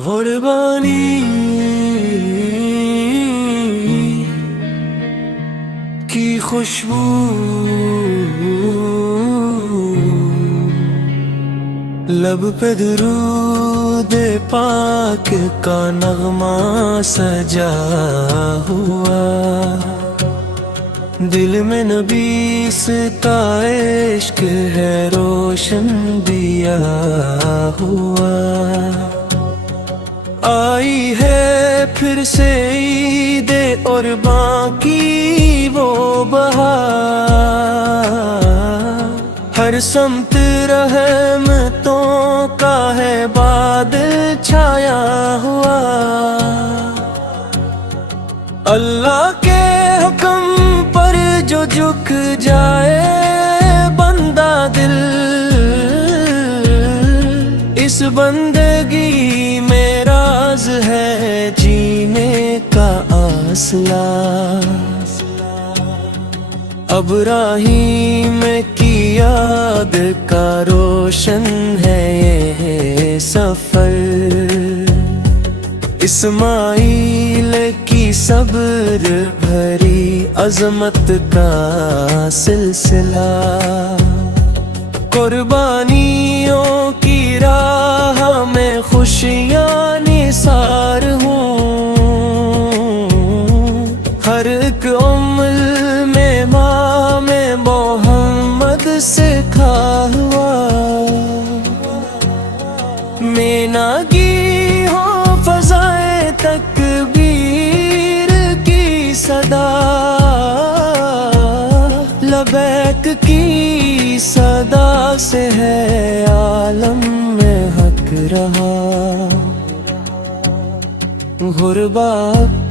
गुरबानी की खुशबू लब पे दुरूद पाक का नगमा सजा हुआ, दिल में नबी का इश्क है रोशन दिया हुआ। आई है फिर से ईदे और बाकी वो बहार, हर समत रहमतों का है बादल छाया हुआ। अल्लाह के हुक्म पर जो झुक जाए बंदा दिल, इस बंदगी में राज है जीने का आसला। अब राहीम की याद का रोशन है ये सफर, इस्माइल की सब्र भरी अजमत का सिलसिला। कुर्बानियों की राह में खुशियाँ निसार हूँ, हर एक उम्र में माँ में मोहम्मद सिखा हुआ। मीनागी हो फज़ाए तकबीर की सदा, लबैक की सदा से है आलम में हक रहा। गुरबा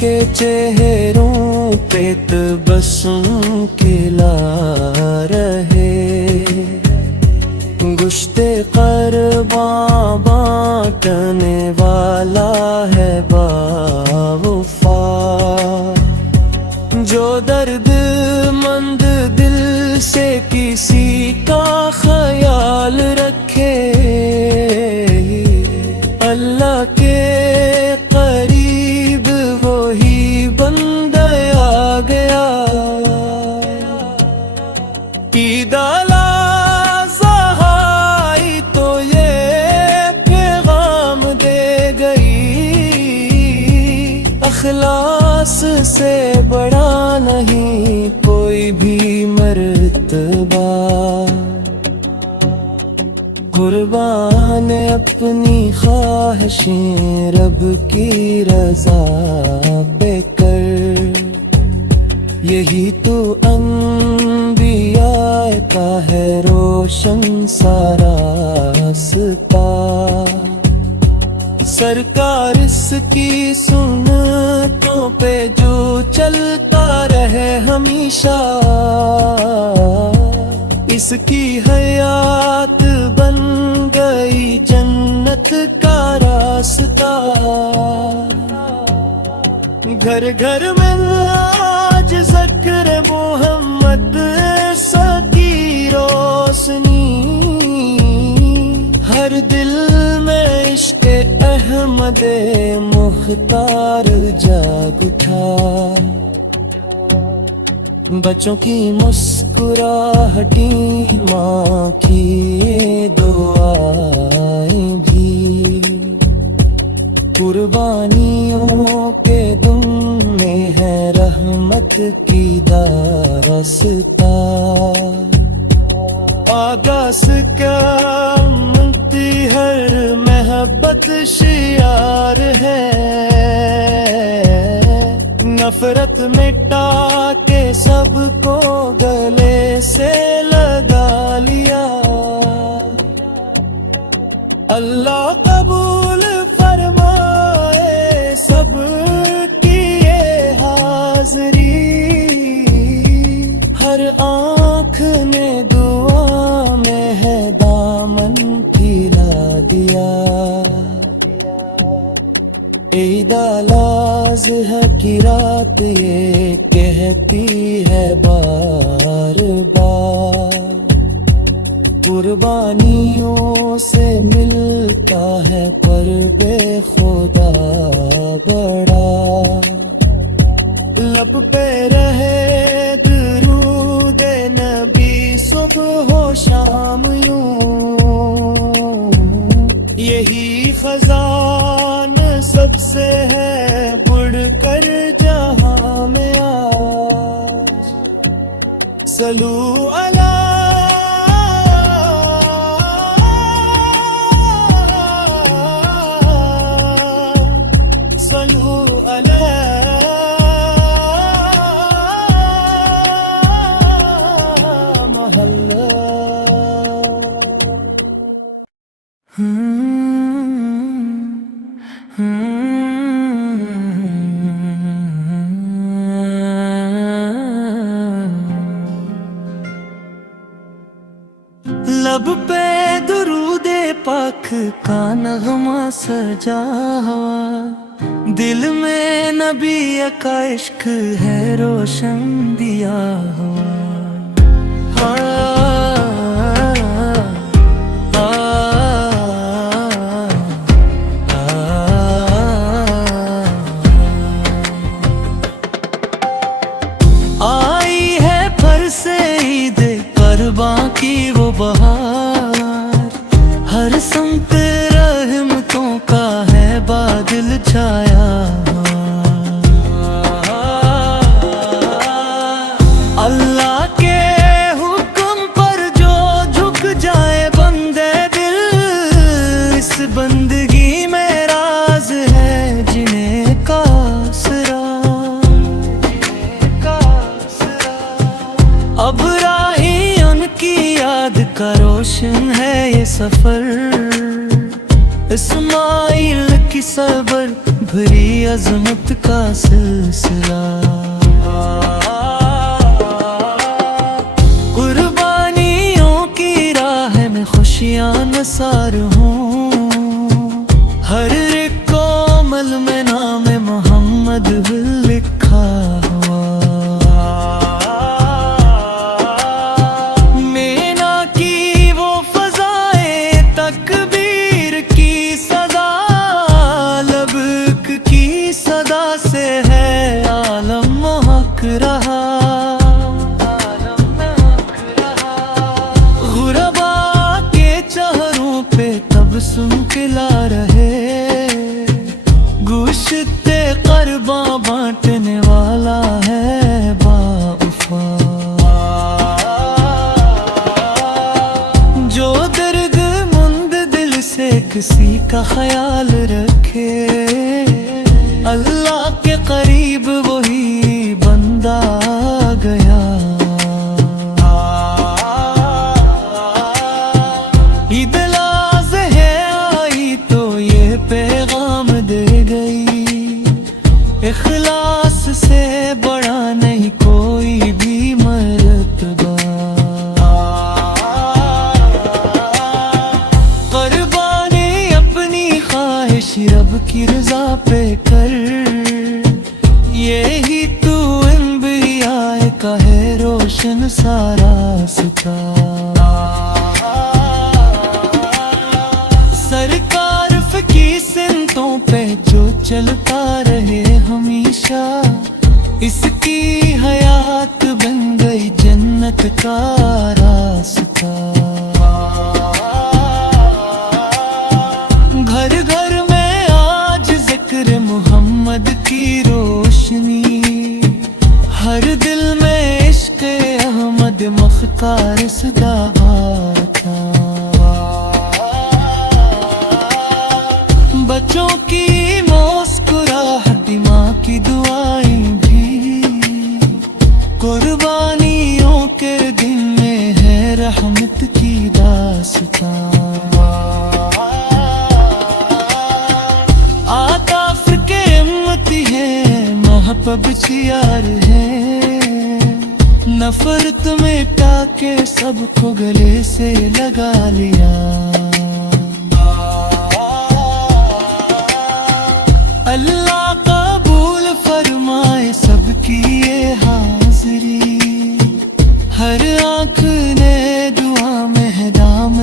के चेहरों पे तबस्सुम खिला रहे, गुश्ते क़ुरबां बांटने वाला है बावफा। जो दर्द मंद दिल से किसी का ख्याल रखे, अल्लाह के करीब वही बंदा आ गया। ईद ज़हाई तो ये पैगाम दे गई, अखलास से बड़ा नहीं कोई भी मर्तबा। कुर्बान अपनी ख्वाहिशें रब की रज़ा पे कर, यही तो अंबिया का है रोशन सारा रास्ता। सरकार इसकी सुन्नतों पे जो चलता रहे हमेशा, इसकी हयात बन गई जन्नत का रास्ता। घर घर में आज ज़िक्र मोहम्मद की रोशनी, हर दिल में इश्क़ अहमद मुख्तार जाग उठा। बच्चों की मुस्कुराहटी माँ की दुआएं भी, कुर्बानियों के दुम में है रहमत की दारस्ता। आगास क्या मिलती हर महब्बत शियार है, नफरत मिटा के सबको गले से लगा लिया। अल्लाह कबूल फरमाए सब की ये हाज़री, हर आँख ने दुआ में है दामन फैला दिया। ईद अल-अज़हा की रात ये कहती है बार बार, कुर्बानियों से मिलता है पर बेखुदा बड़ा। लब पे रहे दुरूद नबी सुबह हो शाम यूं, यही खजान सबसे है बढ़कर जहां में आज। सलू अला सलू अला महल्ला। लब पे दुरूदे पाक का नगमा सजा हुआ, दिल में नबी का इश्क है रोशन दिया हुआ। आई है पर से ईद करबा की वो बहार, हर संत रहमतों का है बादल छाया। अल्लाह के हुक्म पर जो झुक जाए बंदे दिल, इस बंदगी में राज है जिन्हें का आसरा। अब राही उनकी याद का रोशन है ये सफर, इस्माइल की सबर भरी अजमत का सिलसिला। कुर्बानियों की राह में खुशियां नसार हूँ, हर एक कोमल में नाम मोहम्मद लिखा हुआ। मेना की वो फजाए तकबीर की सदा, लबक की सदा से है आलम महक रहा। गुरबा के चेहरों पे तबस्सुम खिला रहे, गुश्ते क़रबा बांटने वाला है बावफा। जो दर्द मंद दिल से किसी का ख्याल रखे, अल्लाह के करीब वही बंदा आ गया। ईद लाज़हे आई तो ये पैगाम दे गई, इखलास से बड़ा नहीं कोई भी मर्तबा। कुर्बानी अपनी ख्वाहिश रब की रज़ा पे कर, यही तू अंबिया का है रोशन सारा सिता। सरकार फकी सिंतों पे जो चलता रहे हमेशा, इसकी हयात बन गई जन्नत का रास्ता। घर घर में आज जिक्र मोहम्मद की रोशनी, हर दिल में इश्क अहमद मख्तार सदा था। बच्चों की मुस्कुराहट माँ की दुआएं भी, कुर्बानियों के दिन में है रहमत की दास्तां। आताफ के उम्मती है महबूब यार है, नफरत मिटा के सबको गले से लगा लिया। अल्लाह कबूल फरमाए सबकी ये हाजिरी, हर आँख ने दुआ में है दाम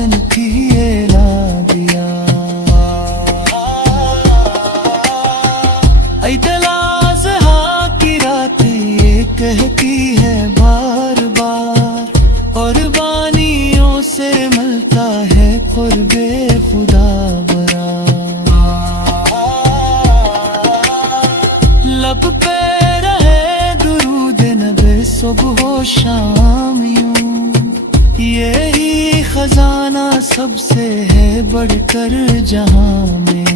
शाम यूं, यही खजाना सबसे है बढ़कर जहां में।